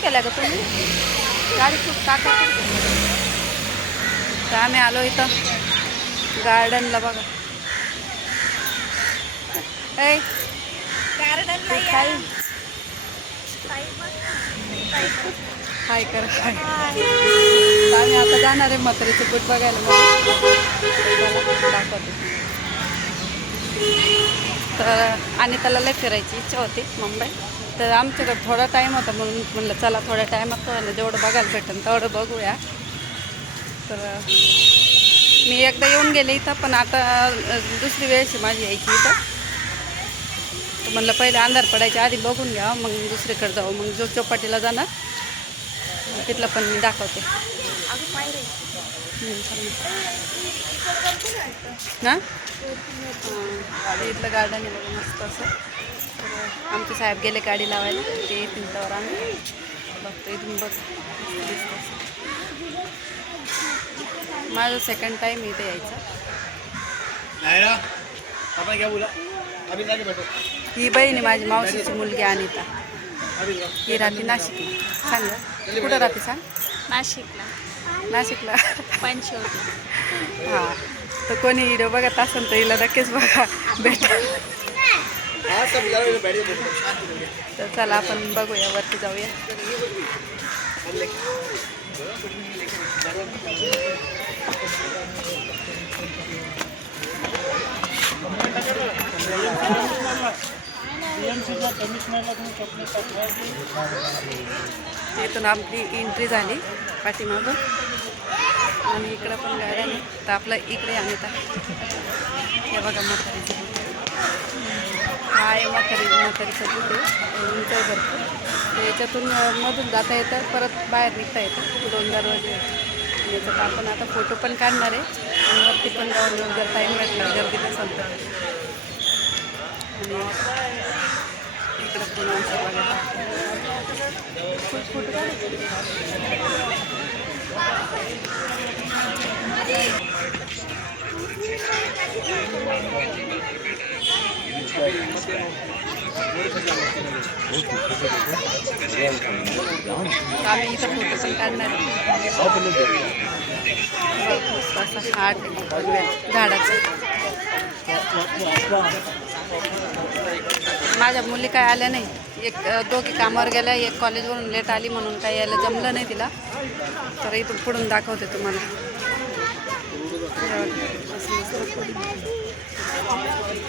कुठं गेल्या का तुम्ही? गाडी कुठं कुठं तर आम्ही आलो इथं. गार्डनला बघा. ऐ गार्डनला या. हाय कर. आम्ही आता जाणार आहे म्हातारीचे बूट बघायला दाखवते. तर आणि त्याला लय फिरायची इच्छा होती मुंबई. तर आमच्याकडे थोडा टाईम होता म्हणून म्हणलं चला थोड्या टायमात तर जेवढं बघायला भेटेल तेवढं बघूया. तर मी एकदा येऊन गेले इथं पण आता दुसरी वेळेस माझी यायची इथं. तर म्हणलं पहिले अंधार पडायच्या आधी बघून घ्या मग दुसरीकडे जाऊ मग जो चौपाटीला जाणार. तिथलं पण मी दाखवते. ना. हां इथलं गार्डन आहे बघा मस्त असं. तर आमचे साहेब गेले गाडी लावायला ते येतील त्यावर आम्ही बघतो इथून बघ. माझं सेकंड टाईम इथे यायचं. नायरा आपण क्या बोला. अभी जाके बैठो ही बहीण आहे माझी मावशीची मुलगी अनिता. ही राहते नाशिकला. सांग. कुठं राहते सांग? नाशिकला. नाशिकला. पंचवटी. हां. तर कोणी व्हिडिओ बघत असेल तर हिला नक्कीच बघा. जाओ। तर चला आपण बघूया वरती जाऊया. इथून आपली एंट्री झाली पाठीमागून आणि इकडं पण गाड्या नाही तर आपलं इकडे आणि हे बघा म्हातारीचं बुट हा आहे म्हातारी म्हातारीचं दूध आहे उंच आहे भरपूर याच्यातून मधून जाता येतं परत बाहेर निघता येतं. दोन दरवाजे याच्यात आपण आता फोटो पण काढणार आहे. आणि वरती पण जाऊन जर टाईम भेटला. गर्दी नसेल तर आणि इकडं पुन्हा खूप फोटो काढायचे. आम्ही इथं फोटो पण काढणार असं हाट आहे झाडाचं. माझ्या मुली काय आल्या नाही. एक दोघी कामावर गेल्या एक कॉलेजवरून लेट आली म्हणून काही यायला जमलं नाही तिला. तर इथून पुढून दाखवते तुम्हाला. असं मस्त पुढे.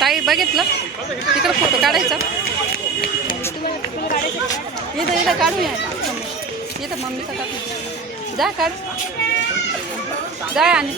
ताई बघितलं? तिकडे फोटो काढायचा. इथं येतं काढूया. येतं मम्मीचा काढू जा काढ. जा आणि